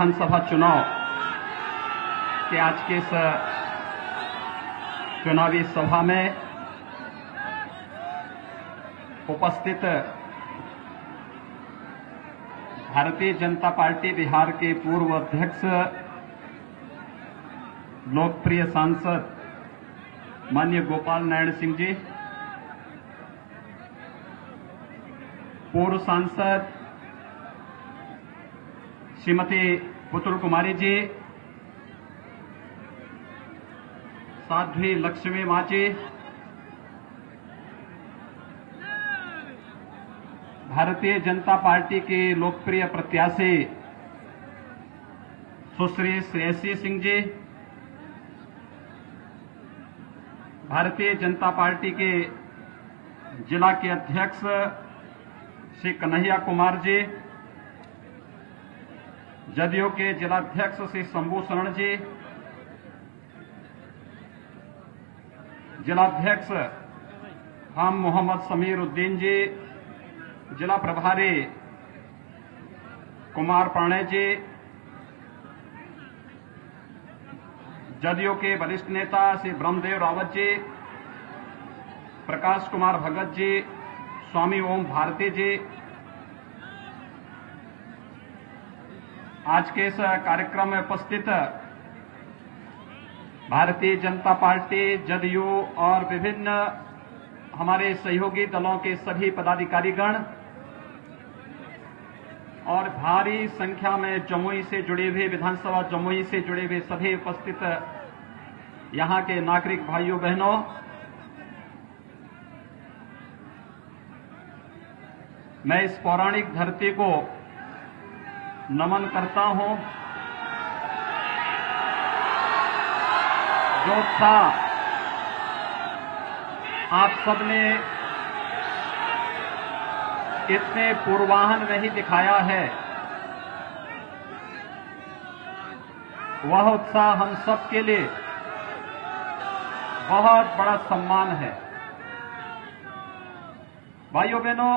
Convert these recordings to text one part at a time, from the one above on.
विधानसभा चुनाव के आज के इस चुनावी सभा में उपस्थित भारतीय जनता पार्टी बिहार के पूर्व अध्यक्ष लोकप्रिय सांसद माननीय गोपाल नारायण सिंह जी, पूर्व सांसद श्रीमती पुतुल कुमारी जी, साध्वी लक्ष्मी माँ जी, भारतीय जनता पार्टी के लोकप्रिय प्रत्याशी सुश्री श्रेयसी सिंह जी, भारतीय जनता पार्टी के जिला के अध्यक्ष श्री कन्हैया कुमार जी, जदयू के जिलाध्यक्ष श्री शंभू शरण जी, जिलाध्यक्ष हम मोहम्मद समीर उद्दीन जी, जिला प्रभारी कुमार पाणे जी, जदयू के वरिष्ठ नेता श्री ब्रह्मदेव रावत जी, प्रकाश कुमार भगत जी, स्वामी ओम भारती जी, आज के इस कार्यक्रम में उपस्थित भारतीय जनता पार्टी, जदयू और विभिन्न हमारे सहयोगी दलों के सभी पदाधिकारीगण और भारी संख्या में जमुई से जुड़े हुए, विधानसभा जमुई से जुड़े हुए सभी उपस्थित यहां के नागरिक भाइयों बहनों, मैं इस पौराणिक धरती को नमन करता हूं जो उत्साह आप सबने इतने पूर्वाहन में ही दिखाया है, वह उत्साह हम सब के लिए बहुत बड़ा सम्मान है। भाइयों बहनों,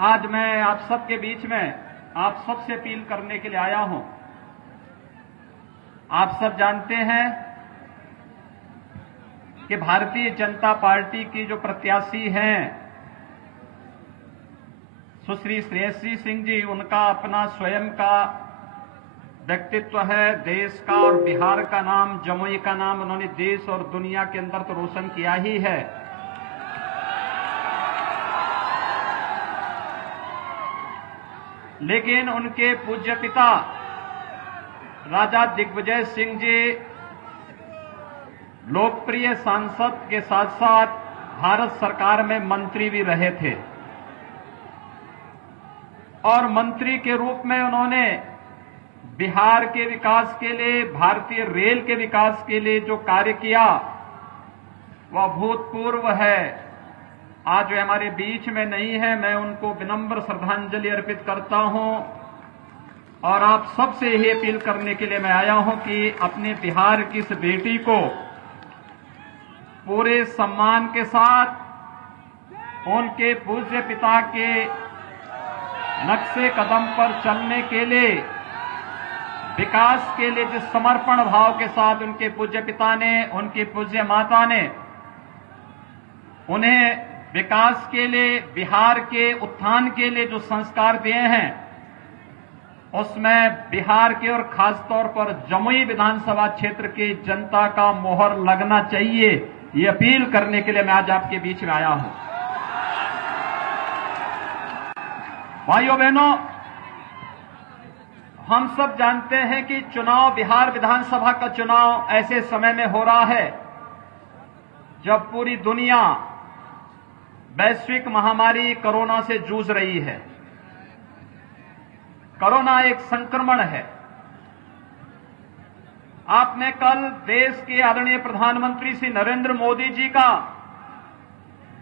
आज मैं आप सबके बीच में आप सबसे अपील करने के लिए आया हूं। आप सब जानते हैं कि भारतीय जनता पार्टी की जो प्रत्याशी हैं सुश्री श्रेयसी सिंह जी, उनका अपना स्वयं का व्यक्तित्व है। देश का और बिहार का नाम, जमुई का नाम उन्होंने देश और दुनिया के अंदर तो रोशन किया ही है, लेकिन उनके पूज्य पिता राजा दिग्विजय सिंह जी लोकप्रिय सांसद के साथ साथ भारत सरकार में मंत्री भी रहे थे और मंत्री के रूप में उन्होंने बिहार के विकास के लिए, भारतीय रेल के विकास के लिए जो कार्य किया वह भूतपूर्व है। आज वे हमारे बीच में नहीं है, मैं उनको विनम्र श्रद्धांजलि अर्पित करता हूं और आप सबसे यही अपील करने के लिए मैं आया हूं कि अपने बिहार की इस बेटी को पूरे सम्मान के साथ उनके पूज्य पिता के नक्शे कदम पर चलने के लिए, विकास के लिए जिस समर्पण भाव के साथ उनके पूज्य पिता ने, उनकी पूज्य माता ने उन्हें विकास के लिए, बिहार के उत्थान के लिए जो संस्कार दिए हैं, उसमें बिहार के और खासतौर पर जमुई विधानसभा क्षेत्र की जनता का मोहर लगना चाहिए। ये अपील करने के लिए मैं आज आपके बीच में आया हूं। भाइयों बहनों, हम सब जानते हैं कि चुनाव, बिहार विधानसभा का चुनाव ऐसे समय में हो रहा है जब पूरी दुनिया वैश्विक महामारी कोरोना से जूझ रही है। कोरोना एक संक्रमण है। आपने कल देश के आदरणीय प्रधानमंत्री श्री नरेंद्र मोदी जी का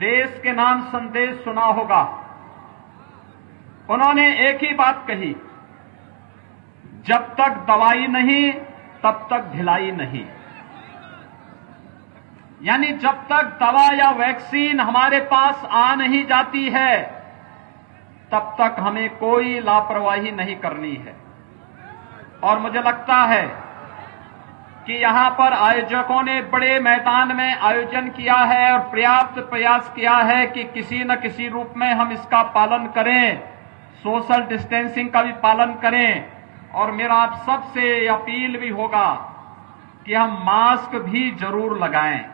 देश के नाम संदेश सुना होगा। उन्होंने एक ही बात कही, जब तक दवाई नहीं तब तक ढिलाई नहीं। यानी जब तक दवा या वैक्सीन हमारे पास आ नहीं जाती है, तब तक हमें कोई लापरवाही नहीं करनी है। और मुझे लगता है कि यहां पर आयोजकों ने बड़े मैदान में आयोजन किया है और पर्याप्त प्रयास किया है कि किसी न किसी रूप में हम इसका पालन करें, सोशल डिस्टेंसिंग का भी पालन करें। और मेरा आप सबसे अपील भी होगा कि हम मास्क भी जरूर लगाएं,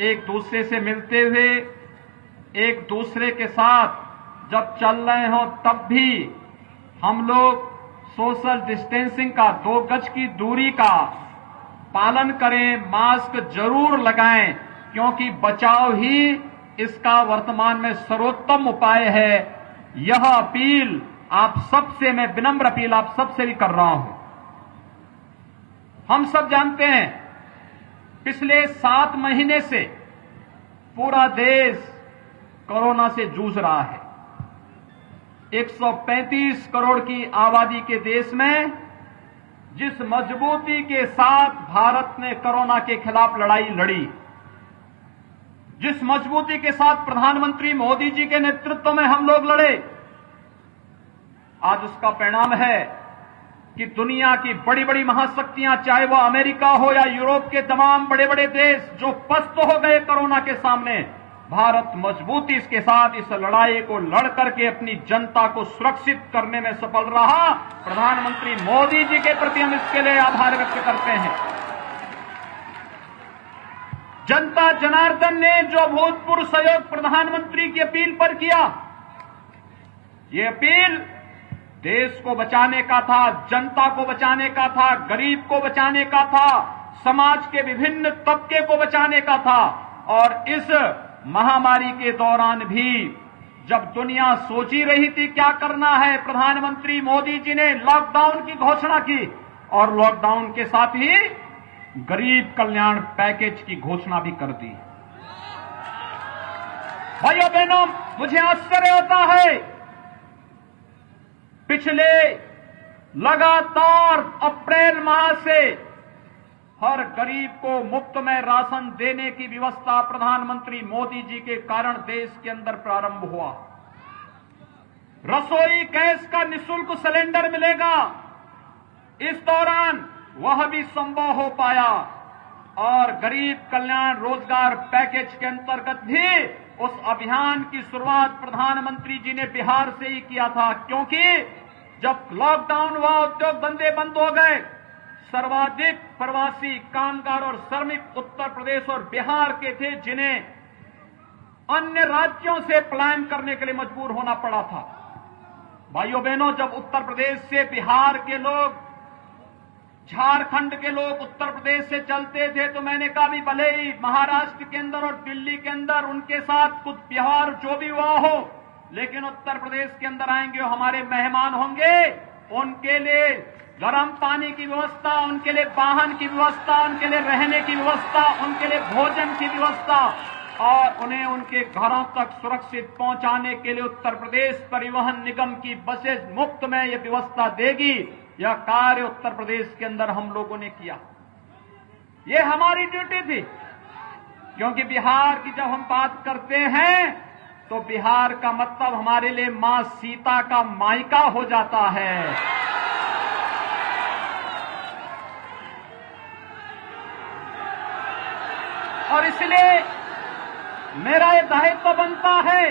एक दूसरे से मिलते हुए, एक दूसरे के साथ जब चल रहे हो तब भी हम लोग सोशल डिस्टेंसिंग का, 2 गज की दूरी का पालन करें, मास्क जरूर लगाएं, क्योंकि बचाव ही इसका वर्तमान में सर्वोत्तम उपाय है। यह अपील आप सबसे, मैं विनम्र अपील आप सबसे भी कर रहा हूं। हम सब जानते हैं पिछले 7 महीने से पूरा देश कोरोना से जूझ रहा है। 135 करोड़ की आबादी के देश में जिस मजबूती के साथ भारत ने कोरोना के खिलाफ लड़ाई लड़ी, जिस मजबूती के साथ प्रधानमंत्री मोदी जी के नेतृत्व में हम लोग लड़े, आज उसका परिणाम है कि दुनिया की बड़ी बड़ी महाशक्तियां, चाहे वह अमेरिका हो या यूरोप के तमाम बड़े बड़े देश, जो पस्त हो गए कोरोना के सामने, भारत मजबूती के साथ इस लड़ाई को लड़ करके अपनी जनता को सुरक्षित करने में सफल रहा। प्रधानमंत्री मोदी जी के प्रति हम इसके लिए आभार व्यक्त करते हैं। जनता जनार्दन ने जो अभूतपूर्व सहयोग प्रधानमंत्री की अपील पर किया, ये अपील देश को बचाने का था, जनता को बचाने का था, गरीब को बचाने का था, समाज के विभिन्न तबके को बचाने का था। और इस महामारी के दौरान भी जब दुनिया सोच ही रही थी क्या करना है, प्रधानमंत्री मोदी जी ने लॉकडाउन की घोषणा की और लॉकडाउन के साथ ही गरीब कल्याण पैकेज की घोषणा भी कर दी। भाइयों बहनों, मुझे आश्चर्य होता है, पिछले लगातार अप्रैल माह से हर गरीब को मुफ्त में राशन देने की व्यवस्था प्रधानमंत्री मोदी जी के कारण देश के अंदर प्रारंभ हुआ। रसोई गैस का निःशुल्क सिलेंडर मिलेगा, इस दौरान वह भी संभव हो पाया। और गरीब कल्याण रोजगार पैकेज के अंतर्गत भी उस अभियान की शुरुआत प्रधानमंत्री जी ने बिहार से ही किया था, क्योंकि जब लॉकडाउन हुआ, उद्योग धंधे बंद हो गए, सर्वाधिक प्रवासी कामगार और श्रमिक उत्तर प्रदेश और बिहार के थे, जिन्हें अन्य राज्यों से पलायन करने के लिए मजबूर होना पड़ा था। भाइयों बहनों, जब उत्तर प्रदेश से बिहार के लोग, झारखंड के लोग उत्तर प्रदेश से चलते थे, तो मैंने कहा भी भले ही महाराष्ट्र के अंदर और दिल्ली के अंदर उनके साथ कुछ व्यवहार जो भी हुआ हो, लेकिन उत्तर प्रदेश के अंदर आएंगे, हमारे मेहमान होंगे, उनके लिए गर्म पानी की व्यवस्था, उनके लिए वाहन की व्यवस्था, उनके लिए रहने की व्यवस्था, उनके लिए भोजन की व्यवस्था और उन्हें उनके घरों तक सुरक्षित पहुंचाने के लिए उत्तर प्रदेश परिवहन निगम की बसें मुफ्त में यह व्यवस्था देगी। यह कार्य उत्तर प्रदेश के अंदर हम लोगों ने किया। ये हमारी ड्यूटी थी, क्योंकि बिहार की जब हम बात करते हैं तो बिहार का मतलब हमारे लिए मां सीता का मायका हो जाता है। और इसलिए मेरा ये दायित्व बनता है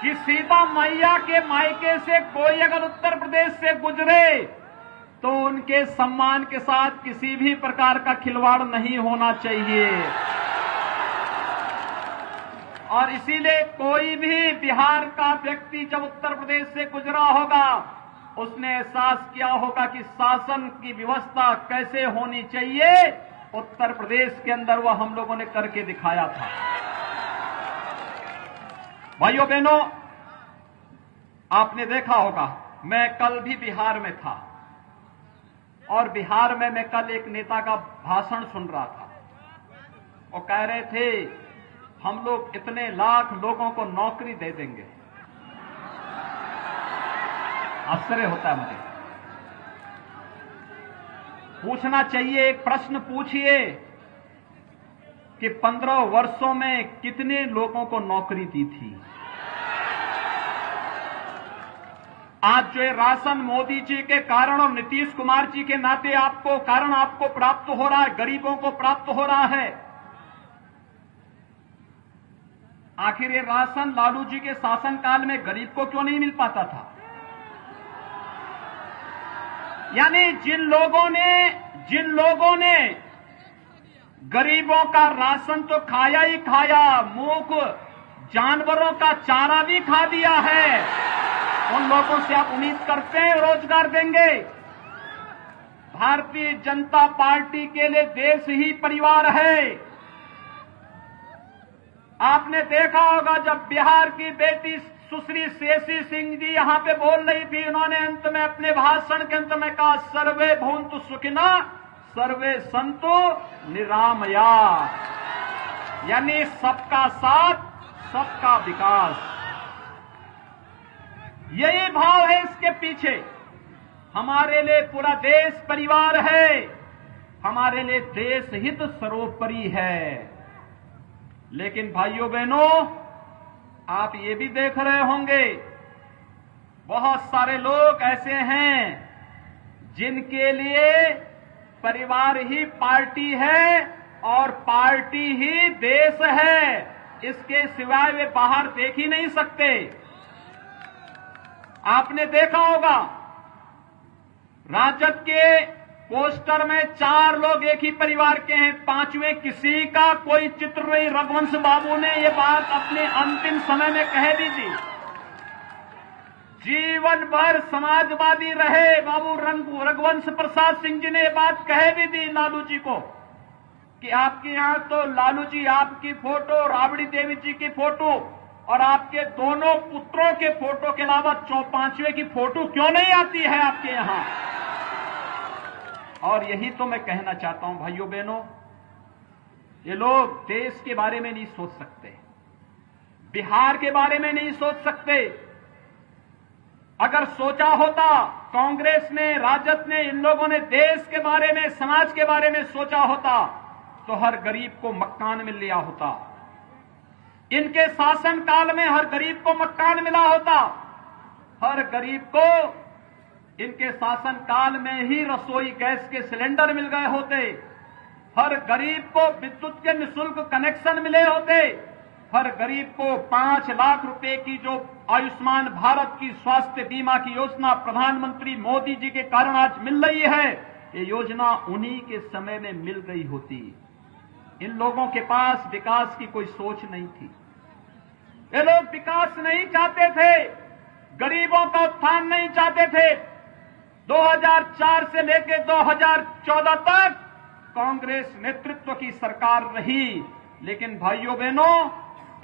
कि सीता मैया के मायके से कोई अगर उत्तर प्रदेश से गुजरे तो उनके सम्मान के साथ किसी भी प्रकार का खिलवाड़ नहीं होना चाहिए। और इसीलिए कोई भी बिहार का व्यक्ति जब उत्तर प्रदेश से गुजरा होगा, उसने एहसास किया होगा कि शासन की व्यवस्था कैसे होनी चाहिए। उत्तर प्रदेश के अंदर वह हम लोगों ने करके दिखाया था। भाइयों बहनों, आपने देखा होगा, मैं कल भी बिहार में था और बिहार में मैं कल एक नेता का भाषण सुन रहा था। वो कह रहे थे हम लोग इतने लाख लोगों को नौकरी दे देंगे। आश्चर्य होता है मुझे। पूछना चाहिए, एक प्रश्न पूछिए कि 15 वर्षों में कितने लोगों को नौकरी दी थी। आज जो राशन मोदी जी के कारण और नीतीश कुमार जी के नाते आपको प्राप्त हो रहा है, गरीबों को प्राप्त हो रहा है। आखिर ये राशन लालू जी के शासनकाल में गरीब को क्यों नहीं मिल पाता था? यानी जिन लोगों ने गरीबों का राशन तो खाया ही खाया, मूक जानवरों का चारा भी खा दिया है, उन लोगों से आप उम्मीद करते हैं रोजगार देंगे? भारतीय जनता पार्टी के लिए देश ही परिवार है। आपने देखा होगा जब बिहार की बेटी सुश्री शेषी सिंह जी यहां पे बोल रही थी, उन्होंने अंत में अपने भाषण के अंत में कहा, सर्वे भवन्तु सुखिनः सर्वे सन्तु निरामया, यानी सबका साथ सबका विकास। यही भाव है इसके पीछे। हमारे लिए पूरा देश परिवार है, हमारे लिए देश हित सर्वोपरि है। लेकिन भाइयों बहनों, आप ये भी देख रहे होंगे बहुत सारे लोग ऐसे हैं जिनके लिए परिवार ही पार्टी है और पार्टी ही देश है, इसके सिवाय वे बाहर देख ही नहीं सकते। आपने देखा होगा राजद के पोस्टर में 4 लोग एक ही परिवार के हैं, 5वें किसी का कोई चित्र नहीं। रघुवंश बाबू ने ये बात अपने अंतिम समय में कह दी थी। जीवन भर समाजवादी रहे बाबू रघुवंश प्रसाद सिंह जी ने ये बात कह भी दी लालू जी को कि आपके यहां तो लालू जी आपकी फोटो, राबड़ी देवी जी की फोटो और आपके दोनों पुत्रों के फोटो के अलावा 5वें की फोटो क्यों नहीं आती है आपके यहां? और यही तो मैं कहना चाहता हूं भाइयों बहनों, ये लोग देश के बारे में नहीं सोच सकते, बिहार के बारे में नहीं सोच सकते। अगर सोचा होता, कांग्रेस ने, राजद ने, इन लोगों ने देश के बारे में, समाज के बारे में सोचा होता तो हर गरीब को मकान मिल लिया होता। इनके शासनकाल में हर गरीब को मकान मिला होता, हर गरीब को इनके शासनकाल में ही रसोई गैस के सिलेंडर मिल गए होते, हर गरीब को विद्युत के निःशुल्क कनेक्शन मिले होते, हर गरीब को 5 लाख रुपए की जो आयुष्मान भारत की स्वास्थ्य बीमा की योजना प्रधानमंत्री मोदी जी के कारण आज मिल रही है, ये योजना उन्हीं के समय में मिल गई होती। इन लोगों के पास विकास की कोई सोच नहीं थी। ये लोग विकास नहीं चाहते थे, गरीबों का उत्थान नहीं चाहते थे। 2004 से लेकर 2014 तक कांग्रेस नेतृत्व की सरकार रही, लेकिन भाइयों बहनों,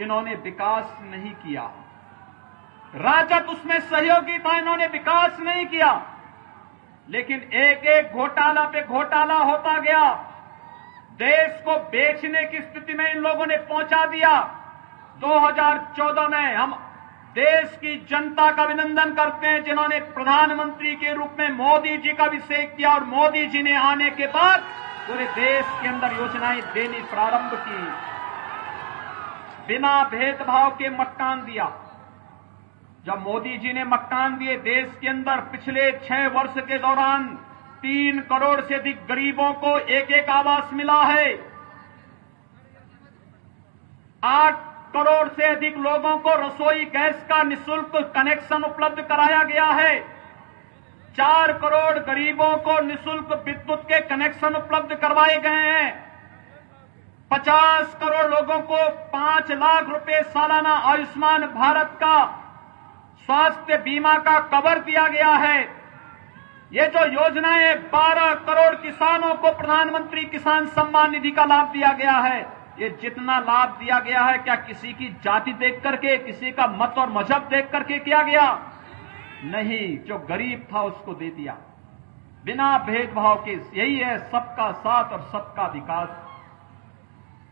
इन्होंने विकास नहीं किया। राजद उसमें सहयोगी था, इन्होंने विकास नहीं किया। लेकिन एक एक घोटाला पे घोटाला होता गया, देश को बेचने की स्थिति में इन लोगों ने पहुंचा दिया। 2014 में हम देश की जनता का अभिनंदन करते हैं जिन्होंने प्रधानमंत्री के रूप में मोदी जी का अभिषेक किया और मोदी जी ने आने के बाद पूरे देश के अंदर योजनाएं देनी प्रारंभ की, बिना भेदभाव के मकान दिया। जब मोदी जी ने मकान दिए देश के अंदर, पिछले 6 वर्ष के दौरान 3 करोड़ से अधिक गरीबों को एक एक आवास मिला है। 8 करोड़ से अधिक लोगों को रसोई गैस का निःशुल्क कनेक्शन उपलब्ध कराया गया है। 4 करोड़ गरीबों को निःशुल्क विद्युत के कनेक्शन उपलब्ध करवाए गए हैं। 50 करोड़ लोगों को 5 लाख रुपए सालाना आयुष्मान भारत का स्वास्थ्य बीमा का कवर दिया गया है। ये जो योजनाएं 12 करोड़ किसानों को प्रधानमंत्री किसान सम्मान निधि का लाभ दिया गया है। ये जितना लाभ दिया गया है, क्या किसी की जाति देख करके, किसी का मत और मजहब देख करके किया गया? नहीं, जो गरीब था उसको दे दिया बिना भेदभाव के। यही है सबका साथ और सबका विकास।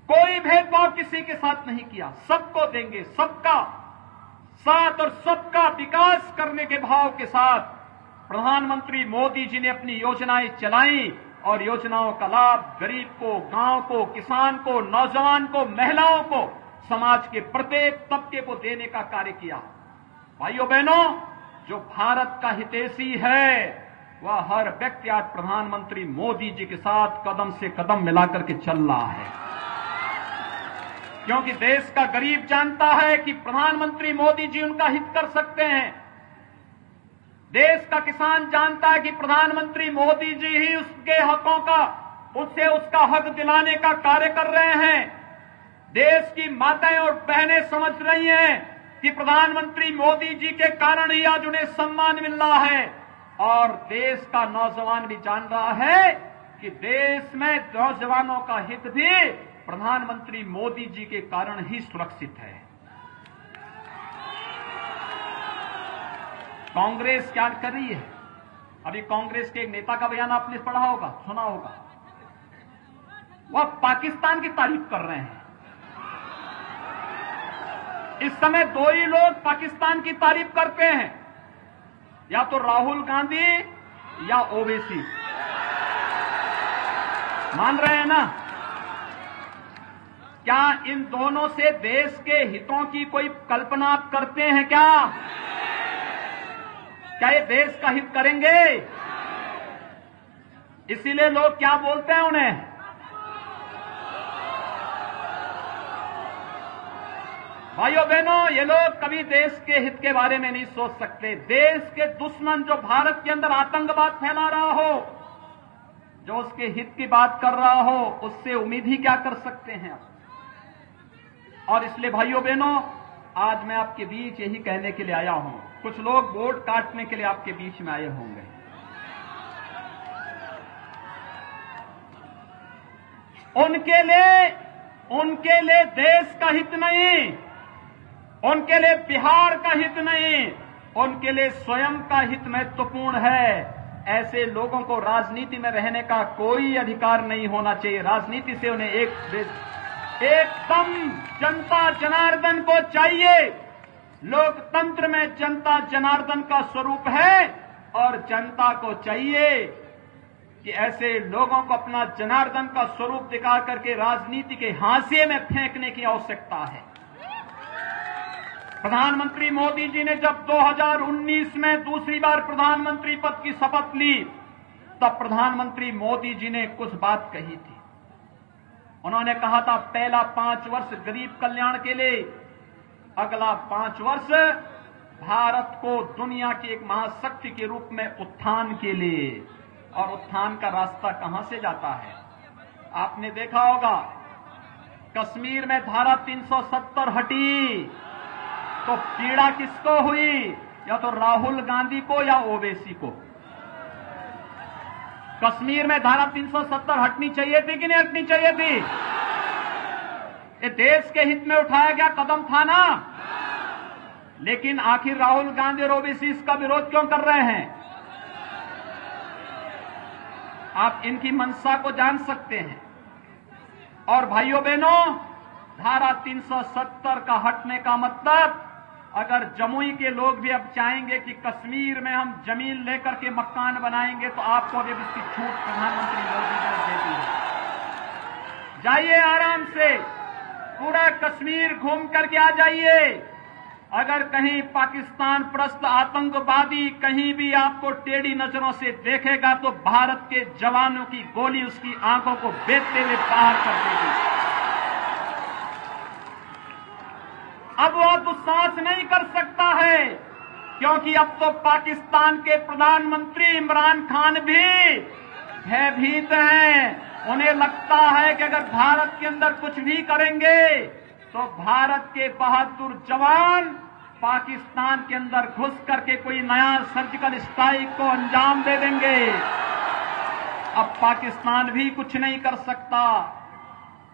कोई भेदभाव किसी के साथ नहीं किया, सबको देंगे, सबका साथ और सबका विकास करने के भाव के साथ प्रधानमंत्री मोदी जी ने अपनी योजनाएं चलाई और योजनाओं का लाभ गरीब को, गांव को, किसान को, नौजवान को, महिलाओं को, समाज के प्रत्येक तबके को देने का कार्य किया। भाइयों बहनों, जो भारत का हितैषी है वह हर व्यक्ति आज प्रधानमंत्री मोदी जी के साथ कदम से कदम मिलाकर के चल रहा है, क्योंकि देश का गरीब जानता है कि प्रधानमंत्री मोदी जी उनका हित कर सकते हैं। देश का किसान जानता है कि प्रधानमंत्री मोदी जी ही उसके हकों का, उससे उसका हक दिलाने का कार्य कर रहे हैं। देश की माताएं और बहनें समझ रही हैं कि प्रधानमंत्री मोदी जी के कारण ही आज उन्हें सम्मान मिल रहा है, और देश का नौजवान भी जान रहा है कि देश में नौजवानों का हित भी प्रधानमंत्री मोदी जी के कारण ही सुरक्षित है। कांग्रेस क्या कर रही है? अभी कांग्रेस के एक नेता का बयान आपने पढ़ा होगा, सुना होगा। वह पाकिस्तान की तारीफ कर रहे हैं। इस समय दो ही लोग पाकिस्तान की तारीफ करते हैं, या तो राहुल गांधी या ओवैसी। मान रहे हैं ना? क्या इन दोनों से देश के हितों की कोई कल्पना आप करते हैं क्या? क्या ये देश का हित करेंगे? इसीलिए लोग क्या बोलते हैं उन्हें? भाइयों बहनों, ये लोग कभी देश के हित के बारे में नहीं सोच सकते। देश के दुश्मन जो भारत के अंदर आतंकवाद फैला रहा हो, जो उसके हित की बात कर रहा हो, उससे उम्मीद ही क्या कर सकते हैं? और इसलिए भाइयों बहनों, आज मैं आपके बीच यही कहने के लिए आया हूं। कुछ लोग वोट काटने के लिए आपके बीच में आए होंगे। उनके लिए देश का हित नहीं, उनके लिए बिहार का हित नहीं, उनके लिए स्वयं का हित महत्वपूर्ण है। ऐसे लोगों को राजनीति में रहने का कोई अधिकार नहीं होना चाहिए। राजनीति से उन्हें एकदम जनता जनार्दन को चाहिए। लोकतंत्र में जनता जनार्दन का स्वरूप है, और जनता को चाहिए कि ऐसे लोगों को अपना जनार्दन का स्वरूप दिखा करके राजनीति के हाशिए में फेंकने की आवश्यकता है। प्रधानमंत्री मोदी जी ने जब 2019 में दूसरी बार प्रधानमंत्री पद की शपथ ली, तब प्रधानमंत्री मोदी जी ने कुछ बात कही थी। उन्होंने कहा था, पहला 5 वर्ष गरीब कल्याण के लिए, अगला 5 वर्ष भारत को दुनिया की एक महाशक्ति के रूप में उत्थान के लिए। और उत्थान का रास्ता कहां से जाता है? आपने देखा होगा, कश्मीर में धारा 370 हटी तो पीड़ा किसको हुई? या तो राहुल गांधी को या ओवैसी को। कश्मीर में धारा 370 हटनी चाहिए थी कि नहीं हटनी चाहिए थी? ये देश के हित में उठाया गया कदम था ना। लेकिन आखिर राहुल गांधी और ओवैसी इसका विरोध क्यों कर रहे हैं? आप इनकी मंशा को जान सकते हैं। और भाइयों बहनों, धारा 370 का हटने का मतलब, अगर जमुई के लोग भी अब चाहेंगे कि कश्मीर में हम जमीन लेकर के मकान बनाएंगे, तो आपको अब इसकी छूट प्रधानमंत्री मोदी जी ने दे दी है। जाइए आराम से, पूरा कश्मीर घूम करके आ जाइए। अगर कहीं पाकिस्तान परस्त आतंकवादी कहीं भी आपको टेढ़ी नजरों से देखेगा, तो भारत के जवानों की गोली उसकी आंखों को बेचते हुए बाहर कर देगी। अब वो दुस्साहस नहीं कर सकता है, क्योंकि अब तो पाकिस्तान के प्रधानमंत्री इमरान खान भी भयभीत हैं। उन्हें लगता है कि अगर भारत के अंदर कुछ भी करेंगे तो भारत के बहादुर जवान पाकिस्तान के अंदर घुस करके कोई नया सर्जिकल स्ट्राइक को अंजाम दे देंगे। अब पाकिस्तान भी कुछ नहीं कर सकता,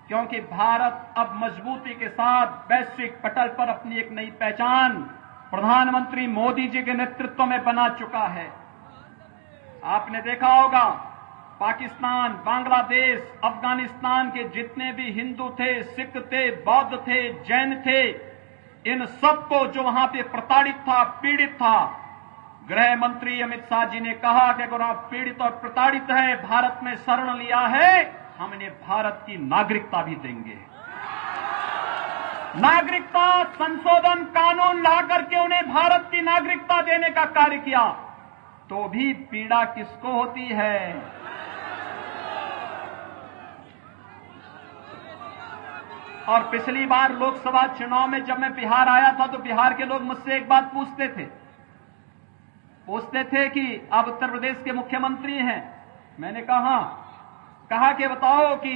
क्योंकि भारत अब मजबूती के साथ वैश्विक पटल पर अपनी एक नई पहचान प्रधानमंत्री मोदी जी के नेतृत्व में बना चुका है। आपने देखा होगा, पाकिस्तान, बांग्लादेश, अफगानिस्तान के जितने भी हिंदू थे, सिख थे, बौद्ध थे, जैन थे, इन सबको जो वहां पे प्रताड़ित था, पीड़ित था, गृह मंत्री अमित शाह जी ने कहा कि अगर आप पीड़ित और प्रताड़ित है, भारत में शरण लिया है, हम इन्हें भारत की नागरिकता भी देंगे। नागरिकता संशोधन कानून ला करके उन्हें भारत की नागरिकता देने का कार्य किया, तो भी पीड़ा किसको होती है? और पिछली बार लोकसभा चुनाव में जब मैं बिहार आया था तो बिहार के लोग मुझसे एक बात पूछते थे कि आप उत्तर प्रदेश के मुख्यमंत्री हैं। मैंने कहा कि बताओ कि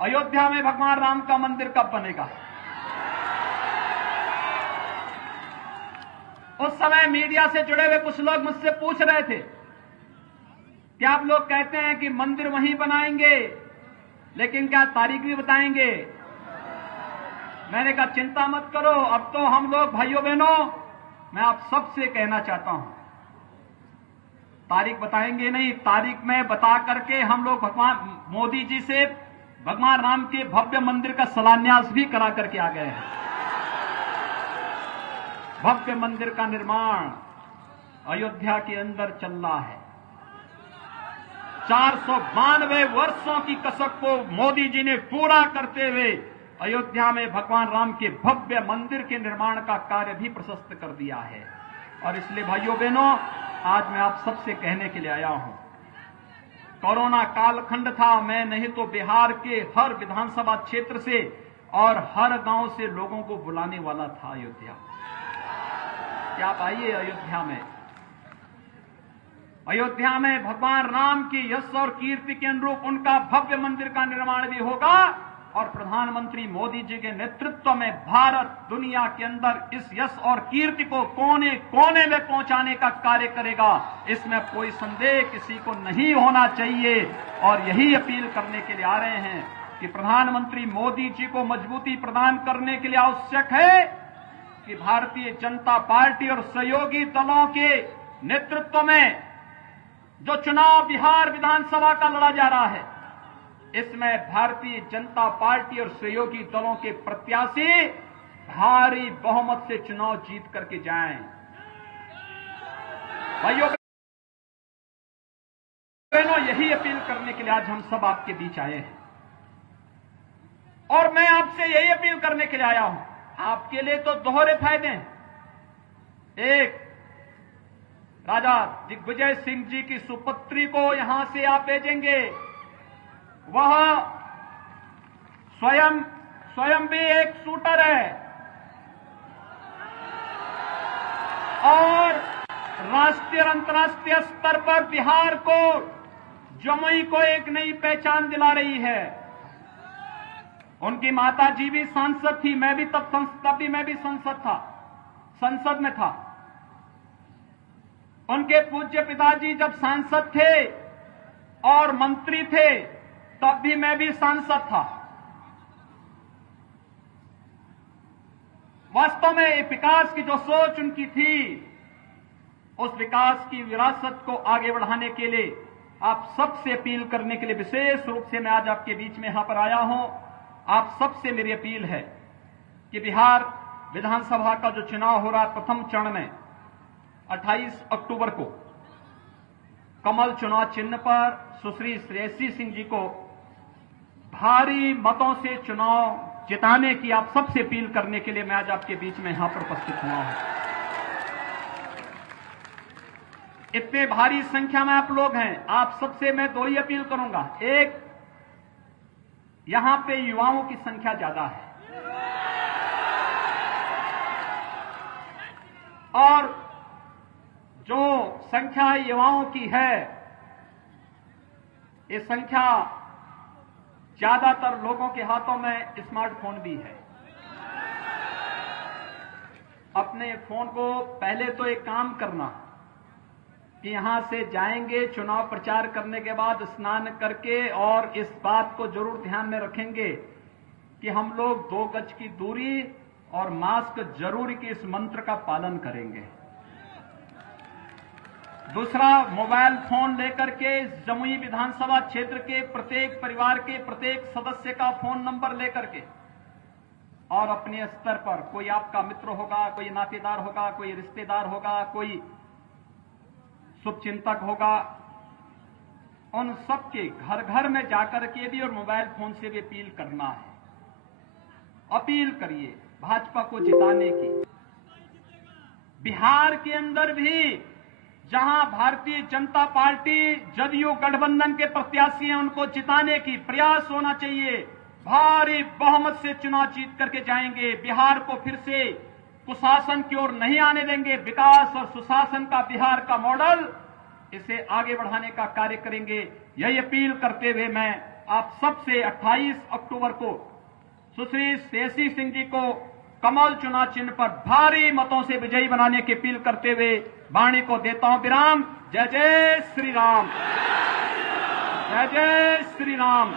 अयोध्या में भगवान राम का मंदिर कब बनेगा? उस समय मीडिया से जुड़े हुए कुछ लोग मुझसे पूछ रहे थे कि आप लोग कहते हैं कि मंदिर वहीं बनाएंगे, लेकिन क्या तारीख भी बताएंगे? मैंने कहा चिंता मत करो, अब तो हम लोग भाइयों बहनों, मैं आप सबसे कहना चाहता हूं, तारीख बताएंगे नहीं, तारीख में बता करके हम लोग भगवान मोदी जी से भगवान राम के भव्य मंदिर का शिलान्यास भी करा करके आ गए हैं। भव्य मंदिर का निर्माण अयोध्या के अंदर चल रहा है। 492 वर्षों की कसक को मोदी जी ने पूरा करते हुए अयोध्या में भगवान राम के भव्य मंदिर के निर्माण का कार्य भी प्रशस्त कर दिया है। और इसलिए भाइयों बहनों, आज मैं आप सबसे कहने के लिए आया हूं, कोरोना कालखंड था, मैं नहीं तो बिहार के हर विधानसभा क्षेत्र से और हर गांव से लोगों को बुलाने वाला था अयोध्या। क्या आप आइए अयोध्या में भगवान राम की यश और कीर्ति के अनुरूप उनका भव्य मंदिर का निर्माण भी होगा और प्रधानमंत्री मोदी जी के नेतृत्व में भारत दुनिया के अंदर इस यश और कीर्ति को कोने कोने में पहुंचाने का कार्य करेगा। इसमें कोई संदेह किसी को नहीं होना चाहिए। और यही अपील करने के लिए आ रहे हैं कि प्रधानमंत्री मोदी जी को मजबूती प्रदान करने के लिए आवश्यक है कि भारतीय जनता पार्टी और सहयोगी दलों के नेतृत्व में जो चुनाव बिहार विधानसभा का लड़ा जा रहा है, इसमें भारतीय जनता पार्टी और सहयोगी दलों के प्रत्याशी भारी बहुमत से चुनाव जीत करके जाएं। भाइयों बहनों, यही अपील करने के लिए आज हम सब आपके बीच आए हैं। और मैं आपसे यही अपील करने के लिए आया हूं, आपके लिए तो दोहरे फायदे हैं। एक, राजा दिग्विजय सिंह जी की सुपुत्री को यहां से आप भेजेंगे, वह स्वयं भी एक शूटर है और राष्ट्रीय और अंतर्राष्ट्रीय स्तर पर बिहार को, जमुई को एक नई पहचान दिला रही है। उनकी माता जी भी सांसद थी, मैं भी तब भी संसद में था। उनके पूज्य पिताजी जब सांसद थे और मंत्री थे, तब भी मैं भी सांसद था। वास्तव में विकास की जो सोच उनकी थी, उस विकास की विरासत को आगे बढ़ाने के लिए आप सबसे अपील करने के लिए विशेष रूप से मैं आज आपके बीच में यहां पर आया हूं। आप सबसे मेरी अपील है कि बिहार विधानसभा का जो चुनाव हो रहा है प्रथम चरण में 28 अक्टूबर को कमल चुनाव चिन्ह पर सुश्री श्रेयसी सिंह जी को भारी मतों से चुनाव जिताने की आप सबसे अपील करने के लिए मैं आज आपके बीच में यहां पर उपस्थित हुआ हूं। इतने भारी संख्या में आप लोग हैं, आप सबसे मैं दो ही अपील करूंगा। एक, यहां पे युवाओं की संख्या ज्यादा है और जो संख्या युवाओं की है, ये संख्या ज्यादातर लोगों के हाथों में स्मार्टफोन भी है। अपने फोन को पहले तो एक काम करना कि यहां से जाएंगे चुनाव प्रचार करने के बाद स्नान करके, और इस बात को जरूर ध्यान में रखेंगे कि हम लोग 2 गज की दूरी और मास्क जरूरी के इस मंत्र का पालन करेंगे। दूसरा, मोबाइल फोन लेकर के जमुई विधानसभा क्षेत्र के प्रत्येक परिवार के प्रत्येक सदस्य का फोन नंबर लेकर के और अपने स्तर पर कोई आपका मित्र होगा, कोई नातेदार होगा, कोई रिश्तेदार होगा, कोई शुभचिंतक होगा, उन सबके घर घर में जाकर के भी और मोबाइल फोन से भी अपील करना है। अपील करिए भाजपा को जिताने की। बिहार के अंदर भी जहां भारतीय जनता पार्टी जदयू गठबंधन के प्रत्याशी हैं, उनको जिताने की प्रयास होना चाहिए। भारी बहुमत से चुनाव जीत करके जाएंगे। बिहार को फिर से कुशासन की ओर नहीं आने देंगे। विकास और सुशासन का बिहार का मॉडल, इसे आगे बढ़ाने का कार्य करेंगे। यही अपील करते हुए मैं आप सबसे 28 अक्टूबर को सुश्री श्रेयसी सिंह जी को कमल चुनाव चिन्ह पर भारी मतों से विजयी बनाने की अपील करते हुए वाणी को देता हूं विराम। जय जय श्री राम, जय जय श्री राम।